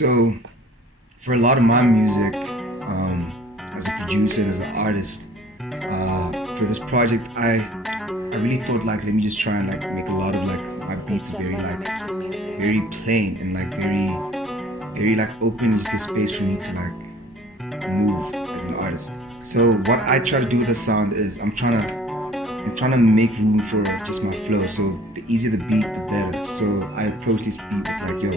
So for a lot of my music, as a producer, as an artist, for this project, I really thought like let me just try and like make a lot of like my beats very plain and like very like open, and just get space for me to like move as an artist. So what I try to do with the sound is I'm trying to make room for just my flow. So the easier the beat, the better. So I approach this beat with like, yo,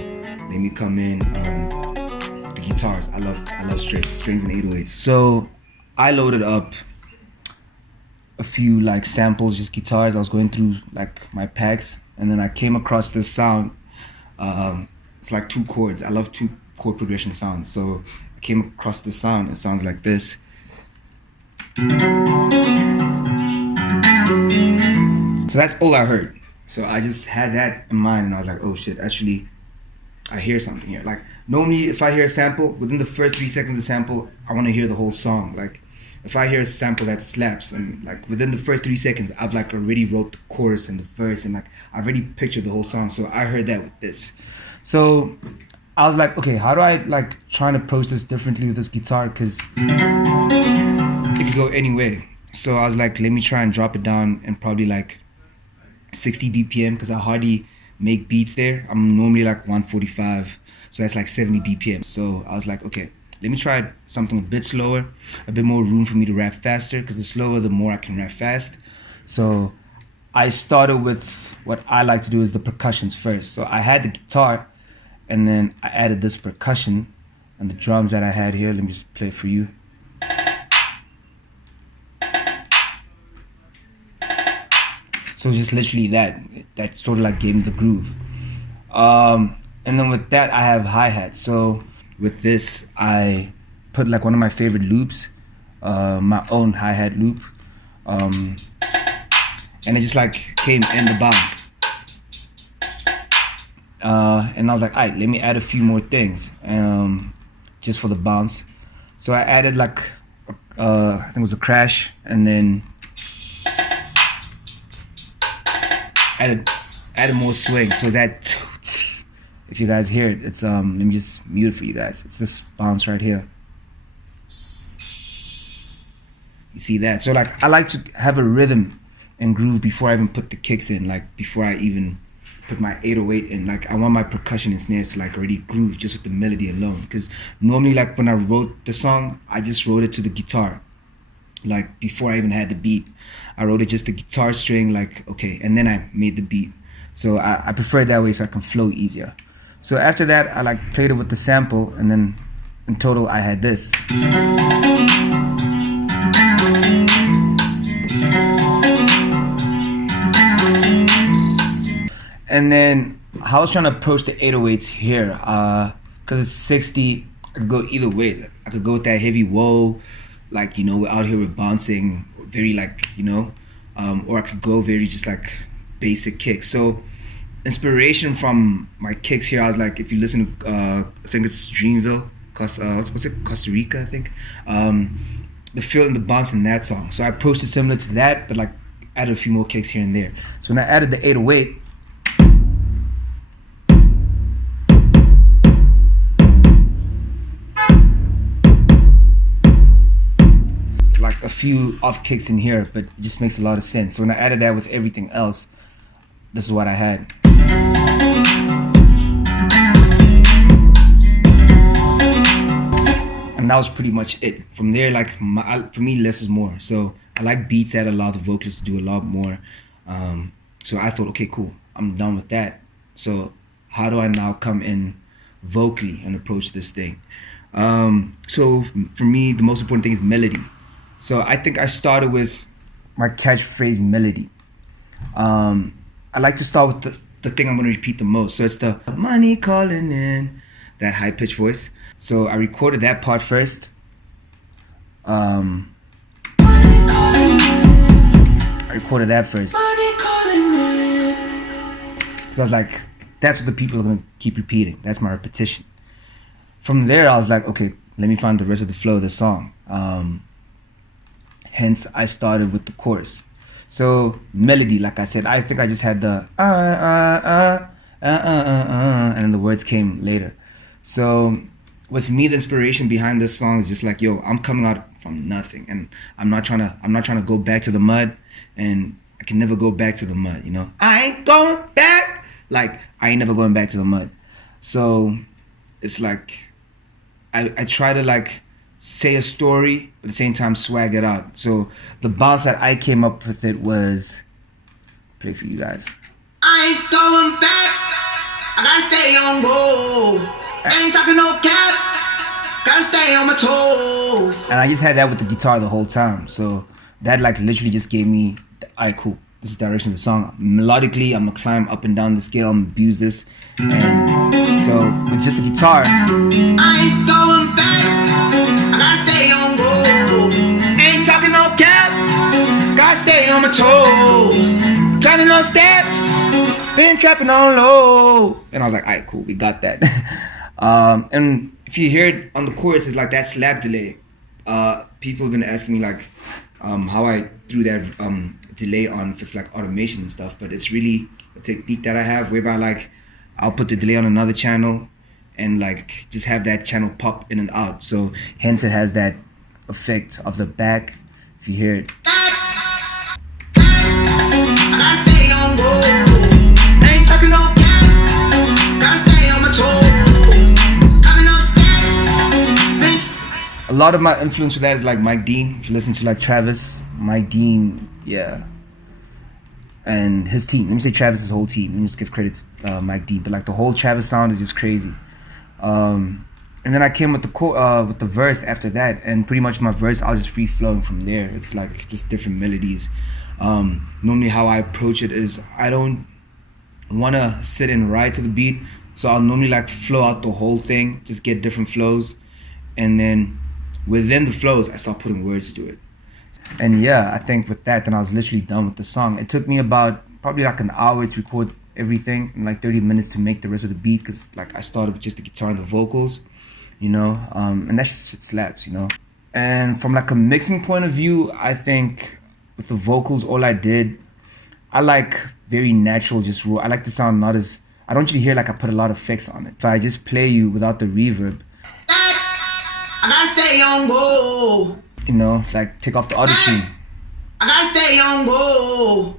let me come in. The guitars, I love strings and 808s. So I loaded up a few like samples, just guitars. I was going through like my packs, and then I came across this sound. It's like 2 chords. I love 2 chord progression sounds. So I came across this sound. It sounds like this. So that's all I heard. So I just had that in mind, and I was like, oh shit, actually, I hear something here. Like normally if I hear a sample, within the first 3 seconds of the sample, I want to hear the whole song. Like if I hear a sample that slaps, and like within the first 3 seconds, I've like already wrote the chorus and the verse, and like I've already pictured the whole song. So I heard that with this. So I was like, okay, how do I like try and approach this differently with this guitar? Because it could go any way. So I was like, let me try and drop it down and probably like 60 BPM, because I hardly make beats there. I'm normally like 145, so that's like 70 BPM. So I was like, okay, let me try something a bit slower, a bit more room for me to rap faster, because the slower the more I can rap fast. So I started with what I like to do is the percussions first. So I had the guitar, and then I added this percussion and the drums that I had here. Let me just play it for you. So just literally that sort of like gave me the groove. And then with that, I have hi-hats. So with this, I put like one of my favorite loops, my own hi-hat loop. And it just like came in the bounce. And I was like, all right, let me add a few more things, just for the bounce. So I added like, I think it was a crash, and then added more swing. So that, if you guys hear it, it's let me just mute it for you guys. It's this bounce right here. You see that? So like I like to have a rhythm and groove before I even put the kicks in, like before I even put my 808 in. Like I want my percussion and snares to like already groove just with the melody alone. Because normally like when I wrote the song, I just wrote it to the guitar. Like before I even had the beat, I wrote it just the guitar string, like okay, and then I made the beat. So I prefer it that way so I can flow easier. So after that, I like played it with the sample, and then in total I had this. And then I was trying to approach the 808s here, cause it's 60. I could go either way. I could go with that heavy whoa, like, you know, we're out here, we're bouncing very like, you know, or I could go very just like basic kicks. So inspiration from my kicks here, I was like, if you listen to, I think it's Dreamville, what's it, Costa Rica, I think, the feel and the bounce in that song. So I approached it similar to that, but like added a few more kicks here and there. So when I added the 808, a few off kicks in here, but it just makes a lot of sense. So when I added that with everything else, this is what I had. And that was pretty much it. From there, like for me, less is more. So I like beats that allow the vocalists to do a lot more. So I thought, okay, cool, I'm done with that. So how do I now come in vocally and approach this thing? So for me, the most important thing is melody. So I think I started with my catchphrase melody. I like to start with the thing I'm going to repeat the most. So it's the money calling in, that high pitched voice. So I recorded that part first. I recorded that first. Because I was like, that's what the people are going to keep repeating. That's my repetition. From there, I was like, okay, let me find the rest of the flow of the song. Hence, I started with the chorus. So melody, like I said, I think I just had the and then the words came later. So with me, the inspiration behind this song is just like, yo, I'm coming out from nothing, and I'm not trying to go back to the mud, and I can never go back to the mud, you know. I ain't going back. Like, I ain't never going back to the mud. So it's like I try to like say a story, but at the same time swag it out. So the bounce that I came up with it was, play for you guys. I ain't going back. I gotta stay on go. I ain't talking no cap. Gotta stay on my toes. And I just had that with the guitar the whole time. So that like literally just gave me, alright, cool. This is the direction of the song. Melodically, I'm gonna climb up and down the scale, I'm gonna abuse this. And so with just the guitar, I ain't going back. I gotta stay on go. Ain't talking no cap. Gotta stay on my toes. counting on steps, been trapping on low. And I was like, alright, cool, we got that. And if you hear it on the chorus, it's like that slap delay. People have been asking me like how I threw that delay on if it's like automation and stuff, but it's really a technique that I have whereby like I'll put the delay on another channel and like just have that channel pop in and out. So hence it has that effect of the back, if you hear it. A lot of my influence for that is like Mike Dean. If you listen to like Travis, Mike Dean, yeah, and his team. Let me say Travis's whole team. Let me just give credit to Mike Dean, but like the whole Travis sound is just crazy. And then I came with the verse after that, and pretty much my verse I was just free flowing from there. It's like just different melodies. Normally how I approach it is I don't want to sit and ride to the beat, so I'll normally like flow out the whole thing, just get different flows, and then within the flows I start putting words to it. And yeah, I think with that then I was literally done with the song. It took me about probably like an hour to record everything and like 30 minutes to make the rest of the beat, because like I started with just the guitar and the vocals, you know, and that shit slaps, you know. And from like a mixing point of view, I think with the vocals, all I did, I like very natural, just raw. I like the sound not as, I don't usually hear like I put a lot of effects on it. If I just play you without the reverb, I gotta stay on go. You know, like take off the auto tune. I gotta stay on go.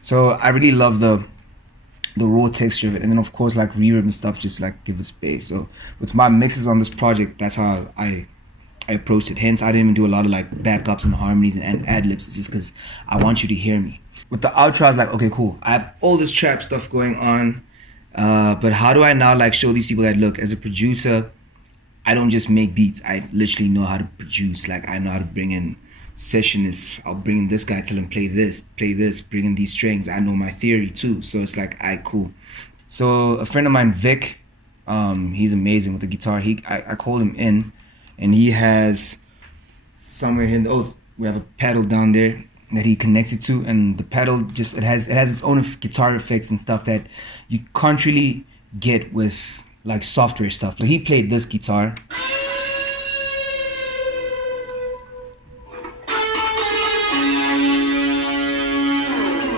So I really love the raw texture of it, and then of course like reverb and stuff just like give it space. So with my mixes on this project, that's how I approached it. Hence I didn't even do a lot of like backups and harmonies and ad-libs, just because I want you to hear me. With the outro I was like, okay, cool, I have all this trap stuff going on, but how do I now like show these people that look, as a producer I don't just make beats, I literally know how to produce. Like I know how to bring in sessionists, I'll bring in this guy, tell him play this, bring in these strings. I know my theory too, so it's like, alright, cool. So a friend of mine, Vic, he's amazing with the guitar. I called him in, and he has somewhere in the, we have a pedal down there that he connects it to, and the pedal just it has its own guitar effects and stuff that you can't really get with like software stuff. So he played this guitar.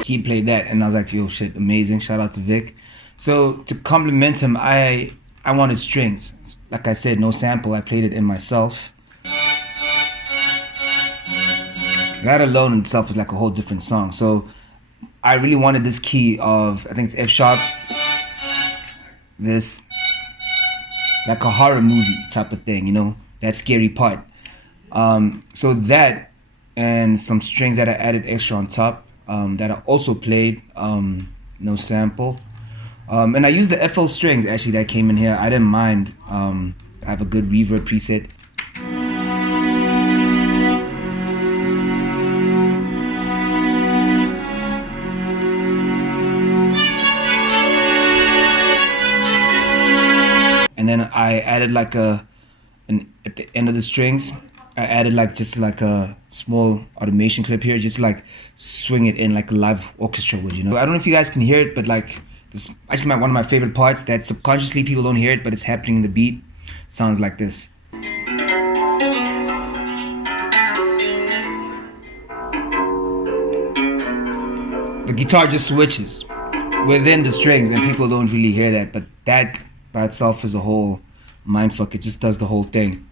He played that, and I was like, yo, shit, amazing, shout out to Vic. So to compliment him, I wanted strings. Like I said, no sample, I played it in myself. That alone in itself is like a whole different song. So I really wanted this key of, I think it's F sharp, this, like a horror movie type of thing, you know, that scary part. So that and some strings that I added extra on top, that I also played, no sample. And I used the FL strings actually that came in here. I didn't mind. I have a good reverb preset. And then I added like at the end of the strings, I added like just like a small automation clip here, just like swing it in like a live orchestra would, you know. I don't know if you guys can hear it, but like this actually one of my favorite parts that subconsciously people don't hear it, but it's happening in the beat. Sounds like this. The guitar just switches within the strings, and people don't really hear that, but that by itself is a whole mindfuck. It just does the whole thing.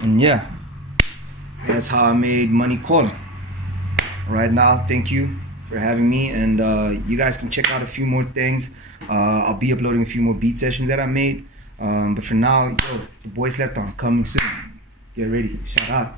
And yeah, that's how I made money calling. Right now, thank you for having me, and you guys can check out a few more things. I'll be uploading a few more beat sessions that I made, but for now, yo, the boy slept on, coming soon. Get ready. Shout out.